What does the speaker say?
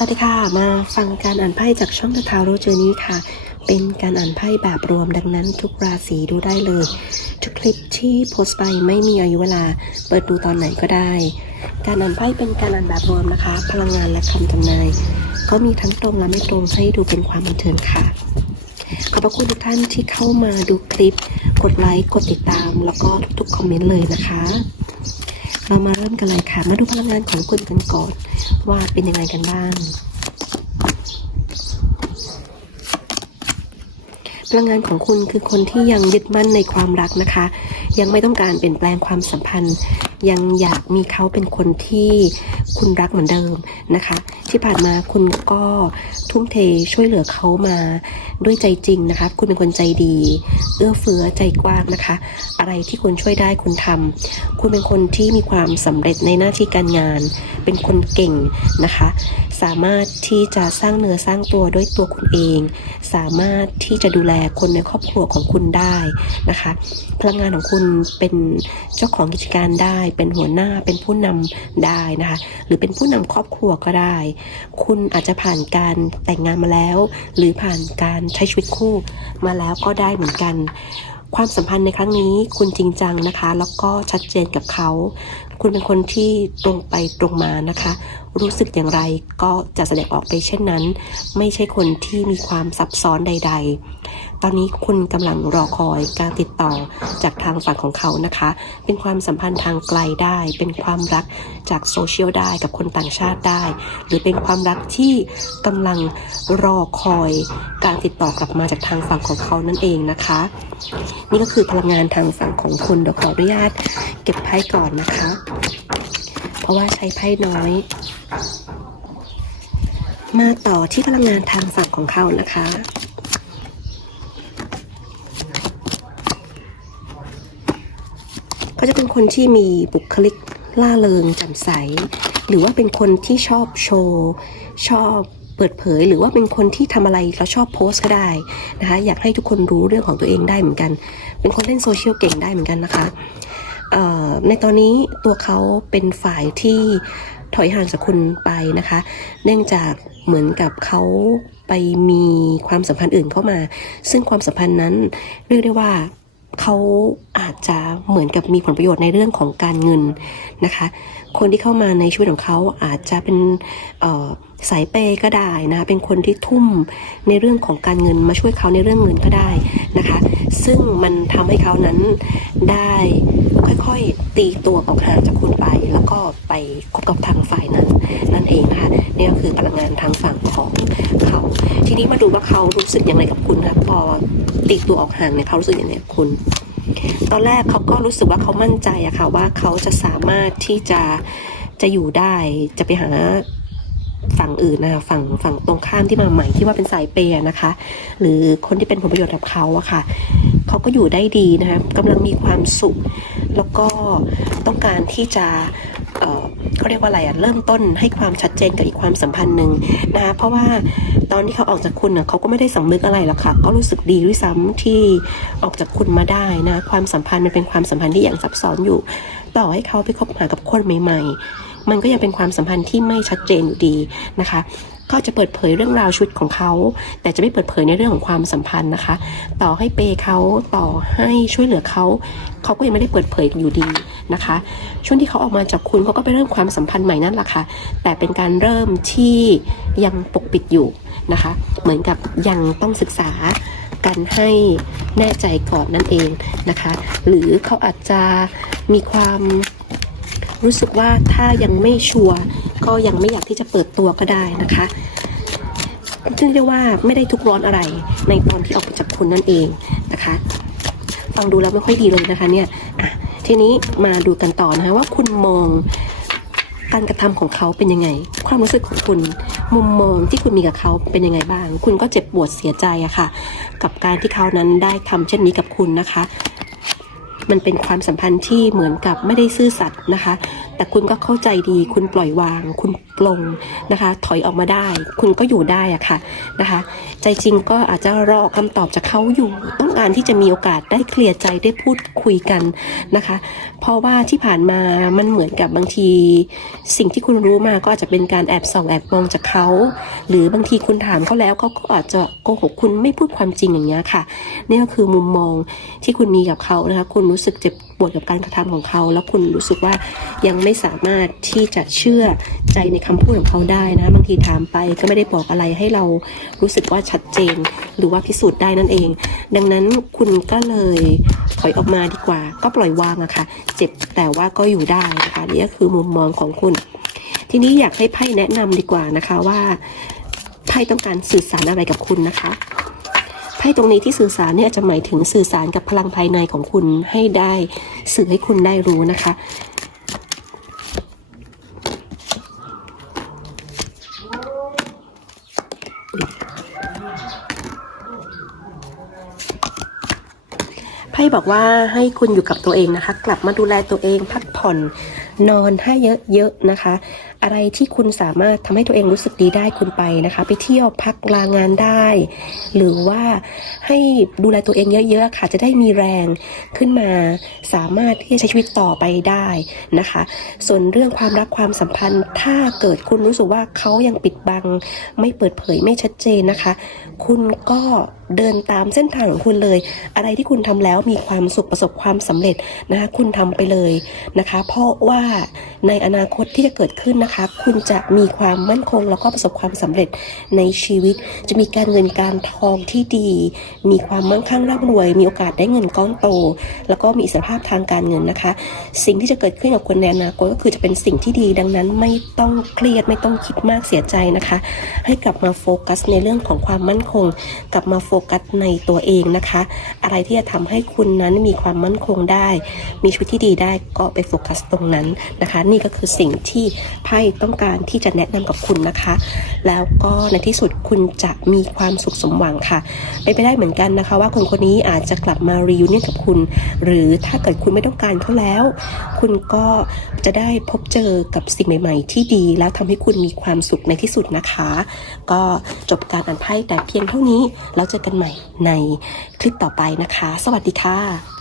สวัสดีค่ะ มาฟังการอ่านไพ่จากช่อง The Tarot Journey ค่ะ เป็นการอ่านไพ่แบบรวมดังนั้นทุกราศีดูได้เลย ทุกคลิปที่โพสต์ไปไม่มีอายุเวลา เปิดดูตอนไหนก็ได้ การอ่านไพ่เป็นการอ่านแบบรวมนะคะ พลังงานและคำทำนาย ก็มีทั้งตรงและไม่ตรงให้ดูเป็นความบันเทิงค่ะ ขอบพระคุณทุกท่านที่เข้ามาดูคลิป กดไลค์ กดติดตาม แล้วก็ทุกๆคอมเมนต์เลยนะคะ เรามาเริ่มกันเลยค่ะ มาดูพลังงานของคุณกันก่อน ว่าเป็นยังไงกันบ้าง พลังงานของคุณคือคนที่ยังยึดมั่นในความรักนะคะ ยังไม่ต้องการเปลี่ยนแปลงความสัมพันธ์ ยังอยากมีเขาเป็นคนที่คุณรักเหมือนเดิมนะคะ ที่ผ่านมาคุณก็ทุ่มเทช่วยเหลือเขามาด้วยใจจริงนะคะ คุณเป็นคนใจดี เอื้อเฟื้อใจกว้างนะคะ อะไรที่คุณช่วยได้คุณทำคุณเป็นคนที่มีความสำเร็จในหน้าที่การงาน เป็นคนเก่งนะคะ สามารถที่จะสร้างเนื้อสร้างตัวด้วยตัวคุณเอง สามารถที่จะดูแลคนในครอบครัวของคุณได้นะคะ พลังงานของคุณเป็นเจ้าของกิจการได้ เป็นหัวหน้าเป็นผู้นำได้นะคะ หรือเป็นผู้นำครอบครัวก็ได้ คุณอาจจะผ่านการแต่งงานมาแล้ว หรือผ่านการใช้ชีวิตคู่มาแล้วก็ได้เหมือนกัน ความสัมพันธ์ในครั้งนี้คุณจริงจังนะคะ แล้วก็ชัดเจนกับเขา คุณเป็นคนที่ตรงไปตรงมานะคะ รู้สึกอย่างไรก็จะแสดงออกไปเช่นนั้น ไม่ใช่คนที่มีความซับซ้อนใด ๆ ตอนนี้คุณกำลังรอคอยการติดต่อจากทางฝั่งของเขานะคะ เป็นความสัมพันธ์ทางไกลได้ เป็นความรักจากโซเชียลได้กับคนต่างชาติได้ หรือเป็นความรักที่กำลังรอคอยการติดต่อกลับมาจากทางฝั่งของเขานั่นเองนะคะ นี่ก็คือพลังงานทางฝั่งของคุณเดี๋ยวขออนุญาตเก็บไพ่ก่อนนะคะ เพราะว่าใช้ไพ่น้อยมาต่อที่พลังงานทางฝั่งของเขานะคะ เขาจะเป็นคนที่มีบุคลิกล่าเริงแจ่มใส หรือว่าเป็นคนที่ชอบโชว์ชอบเปิดเผย หรือว่าเป็นคนที่ทำอะไรแล้วชอบโพสก็ได้นะคะอยากให้ทุกคนรู้เรื่องของตัวเองได้เหมือนกัน เป็นคนเล่นโซเชียลเก่งได้เหมือนกันนะคะในตอนนี้ตัวเขาเป็นฝ่ายที่ถอยห่างจากคุณไปนะคะ เนื่องจากเหมือนกับเขาไปมีความสัมพันธ์อื่นเข้ามา ซึ่งความสัมพันธ์นั้นเรียกได้ว่า เขาอาจจะเหมือนกับมีผลประโยชน์ในเรื่องของการเงินนะคะคนที่เข้ามาในชีวิตของเขาอาจจะเป็นสายเปย์ก็ได้นะเป็นคนที่ทุ่มในเรื่องของการเงินมาช่วยเขาในเรื่องเงินก็ได้นะคะ ซึ่งมันทำให้เขานั้นได้ค่อยๆตีตัวออกห่างจากคุณไป แล้วก็ไปคบกับทางฝ่ายนั้นนั่นเองนะคะนี่ก็คือพลังงานทางฝั่งของเขา ทีนี้มาดูว่าเขารู้สึกอย่างไรกับคุณคะพอตีตัวออกห่างเนี่ยเขารู้สึกอย่างไรกับคุณ ตอนแรกเขาก็รู้สึกว่าเขามั่นใจอะค่ะว่าเขาจะสามารถที่จะจะอยู่ได้จะไปหาฝั่งอื่นนะคะฝั่งฝั่งตรงข้ามที่มาใหม่ที่ว่าเป็นสายเปย์อะนะคะ หรือคนที่เป็นผลประโยชน์กับเขาอะค่ะเขาก็อยู่ได้ดีนะคะกำลังมีความสุข แล้วก็ต้องการที่จะ เขาเรียกว่าอะไรอะเริ่มต้นให้ความชัดเจนกับอีกความสัมพันธ์หนึ่งนะคะเพราะว่าตอนที่เขาออกจากคุณน่ยเขาก็ไม่ได้สำนึกอะไรหรอกค่ะก็รู้สึกดีด้วยซ้ำที่ออกจากคุณมาได้นะความสัมพันธ์มันเป็นความสัมพันธ์ที่ยังซับซ้อนอยู่ ต่อให้เขาไปคบหากับคนใหม่ ๆ มันก็ยังเป็นความสัมพันธ์ที่ไม่ชัดเจนอยู่ดีนะคะ ก็จะเปิดเผยเรื่องราวชีวิตของเขา แต่จะไม่เปิดเผยในเรื่องของความสัมพันธ์นะคะ ต่อให้เปย์เขาต่อให้ช่วยเหลือเขา เขาก็ยังไม่ได้เปิดเผยอยู่ดีนะคะ ช่วงที่เขาออกมาจากคุณเขาก็ไปเริ่มความสัมพันธ์ใหม่นั่นแหละค่ะ แต่เป็นการเริ่มที่ยังปกปิดอยู่นะคะ เหมือนกับยังต้องศึกษากันให้แน่ใจก่อนนั่นเองนะคะ หรือเขาอาจจะมีความรู้สึกว่าถ้ายังไม่ชัวร์ ก็ยังไม่อยากที่จะเปิดตัวก็ได้นะคะซึ่งเรียกว่าไม่ได้ทุกร้อนอะไรในตอนที่ออกไปจากคุณนั่นเองนะคะ ฟังดูแล้วไม่ค่อยดีเลยนะคะเนี่ยทีนี้มาดูกันต่อนะคะว่าคุณมองการกระทำของเขาเป็นยังไง ความรู้สึกของคุณ มุมมองที่คุณมีกับเขาเป็นยังไงบ้าง คุณก็เจ็บปวดเสียใจอะค่ะ กับการที่เขานั้นได้ทำเช่นนี้กับคุณนะคะ มันเป็นความสัมพันธ์ที่เหมือนกับไม่ได้ซื่อสัตย์นะคะ แต่คุณก็เข้าใจดี คุณปล่อยวาง คุณปลงนะคะ ถอยออกมาได้ คุณก็อยู่ได้อะค่ะนะคะ ใจจริงก็อาจจะรอคำตอบจากเขาอยู่ต้อง การที่จะมีโอกาสได้เคลียร์ใจได้พูดคุยกันนะคะ เพราะว่าที่ผ่านมามันเหมือนกับบางทีสิ่งที่คุณรู้มาก็อาจจะเป็นการแอบส่องแอบมองจากเขา หรือบางทีคุณถามเขาแล้วเขาก็อาจจะโกหกคุณไม่พูดความจริงอย่างเงี้ยค่ะนี่ก็คือมุมมองที่คุณมีกับเขานะคะ คุณรู้สึกเจ็บ ปวดกับการกระทำของเขา แล้วคุณรู้สึกว่ายังไม่สามารถที่จะเชื่อใจในคำพูดของเขาได้นะบางทีถามไปก็ไม่ได้บอกอะไรให้เรารู้สึกว่าชัดเจน หรือว่าพิสูจน์ได้นั่นเอง ดังนั้นคุณก็เลยถอยออกมาดีกว่า ก็ปล่อยวางอะค่ะ เจ็บแต่ว่าก็อยู่ได้นะคะนี่ก็คือมุมมองของคุณ ทีนี้อยากให้ไพ่แนะนำดีกว่านะคะว่าไพ่ต้องการสื่อสารอะไรกับคุณนะคะ ไพ่ตรงนี้ที่สื่อสารเนี่ยจะหมายถึงสื่อสารกับพลังภายในของคุณให้ได้สื่อให้คุณได้รู้นะคะไพ่บอกว่าให้คุณอยู่กับตัวเองนะคะ กลับมาดูแลตัวเองพักผ่อนนอนให้เยอะๆนะคะ อะไรที่คุณสามารถทำให้ตัวเองรู้สึกดีได้คุณไปนะคะ ไปเที่ยวพักลางานได้ หรือว่าให้ดูแลตัวเองเยอะ ๆ ค่ะ จะได้มีแรงขึ้นมาสามารถที่จะใช้ชีวิตต่อไปได้นะคะ ส่วนเรื่องความรักความสัมพันธ์ถ้าเกิดคุณรู้สึกว่าเขายังปิดบัง ไม่เปิดเผยไม่ชัดเจนนะคะ คุณก็ เดินตามเส้นทางของคุณเลย อะไรที่คุณทำแล้วมีความสุขประสบความสำเร็จนะคะคุณทำไปเลยนะคะ เพราะว่าในอนาคตที่จะเกิดขึ้นนะคะ คุณจะมีความมั่นคงแล้วก็ประสบความสำเร็จในชีวิต จะมีการเงินการทองที่ดี มีความมั่งคั่งร่ำรวย มีโอกาสได้เงินก้อนโต แล้วก็มีอิสรภาพทางการเงินนะคะ สิ่งที่จะเกิดขึ้นกับคุณในอนาคตก็คือจะเป็นสิ่งที่ดีดังนั้นไม่ต้องเครียดไม่ต้องคิดมากเสียใจนะคะ ให้กลับมาโฟกัสในเรื่องของความมั่นคง กลับมาโฟกัสในตัวเองนะคะ อะไรที่จะทำให้คุณนั้นมีความมั่นคงได้ มีชีวิตที่ดีได้ก็ไปโฟกัสตรงนั้นนะคะ นี่ก็คือสิ่งที่ไพ่ต้องการที่จะแนะนำกับคุณนะคะ แล้วก็ในที่สุดคุณจะมีความสุขสมหวังค่ะเป็นไปได้เหมือนกันนะคะ ว่าคนคนนี้อาจจะกลับมา reunion กับคุณ หรือถ้าเกิดคุณไม่ต้องการเขาแล้ว คุณก็จะได้พบเจอกับสิ่งใหม่ ๆ ที่ดี แล้วทำให้คุณมีความสุขในที่สุดนะคะ ก็จบการอ่านไพ่แต่เพียงเท่านี้แล้วเจอกันใหม่ในคลิปต่อไปนะคะ สวัสดีค่ะ